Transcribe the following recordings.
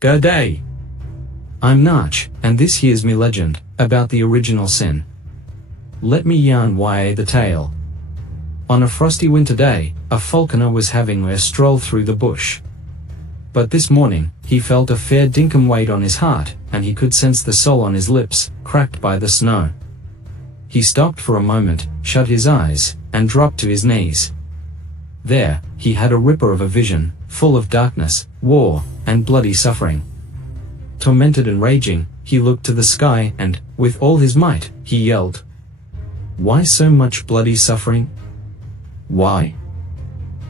Good day. I'm Nach, and this here's me legend about the original sin. Let me yarn why the tale. On a frosty winter day, a falconer was having a stroll through the bush. But this morning, he felt a fair dinkum weight on his heart, and he could sense the soul on his lips, cracked by the snow. He stopped for a moment, shut his eyes, and dropped to his knees. There, he had a ripper of a vision, full of darkness, war, and bloody suffering. Tormented and raging, he looked to the sky and, with all his might, he yelled, "Why so much bloody suffering? Why?"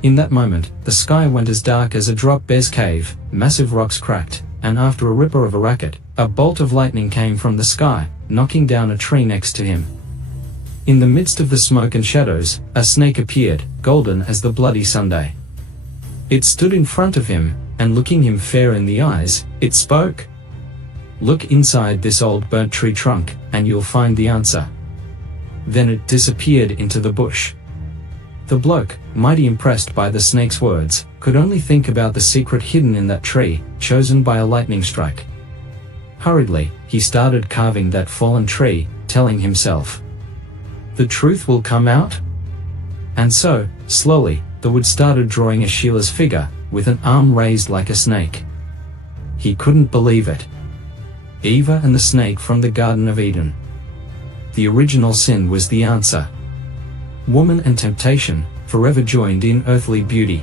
In that moment, the sky went as dark as a drop bear's cave, massive rocks cracked, and after a ripper of a racket, a bolt of lightning came from the sky, knocking down a tree next to him. In the midst of the smoke and shadows, a snake appeared, golden as the bloody Sunday. It stood in front of him, and looking him fair in the eyes, it spoke. "Look inside this old burnt tree trunk, and you'll find the answer." Then it disappeared into the bush. The bloke, mighty impressed by the snake's words, could only think about the secret hidden in that tree, chosen by a lightning strike. Hurriedly, he started carving that fallen tree, telling himself, "The truth will come out." And so, slowly, the wood started drawing a Sheila's figure, with an arm raised like a snake. He couldn't believe it. Eva and the snake from the Garden of Eden. The original sin was the answer. Woman and temptation, forever joined in earthly beauty.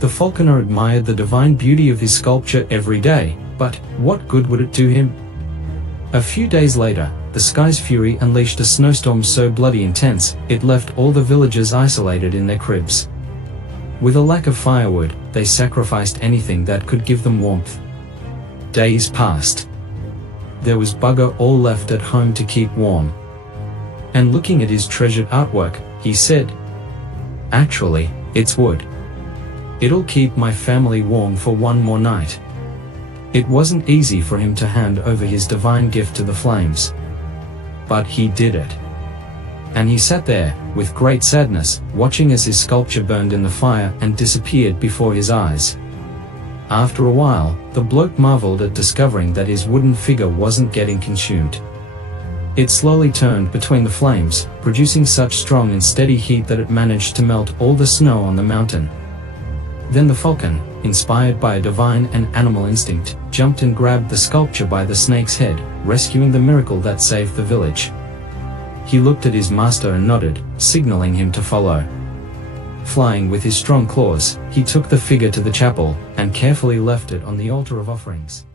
The falconer admired the divine beauty of his sculpture every day, but what good would it do him? A few days later, the sky's fury unleashed a snowstorm so bloody intense, it left all the villagers isolated in their cribs. With a lack of firewood, they sacrificed anything that could give them warmth. Days passed. There was bugger all left at home to keep warm. And looking at his treasured artwork, he said, "Actually, it's wood. It'll keep my family warm for one more night." It wasn't easy for him to hand over his divine gift to the flames. But he did it. And he sat there, with great sadness, watching as his sculpture burned in the fire and disappeared before his eyes. After a while, the bloke marveled at discovering that his wooden figure wasn't getting consumed. It slowly turned between the flames, producing such strong and steady heat that it managed to melt all the snow on the mountain. Then the falcon, inspired by a divine and animal instinct, jumped and grabbed the sculpture by the snake's head, rescuing the miracle that saved the village. He looked at his master and nodded, signaling him to follow. Flying with his strong claws, he took the figure to the chapel, and carefully left it on the altar of offerings.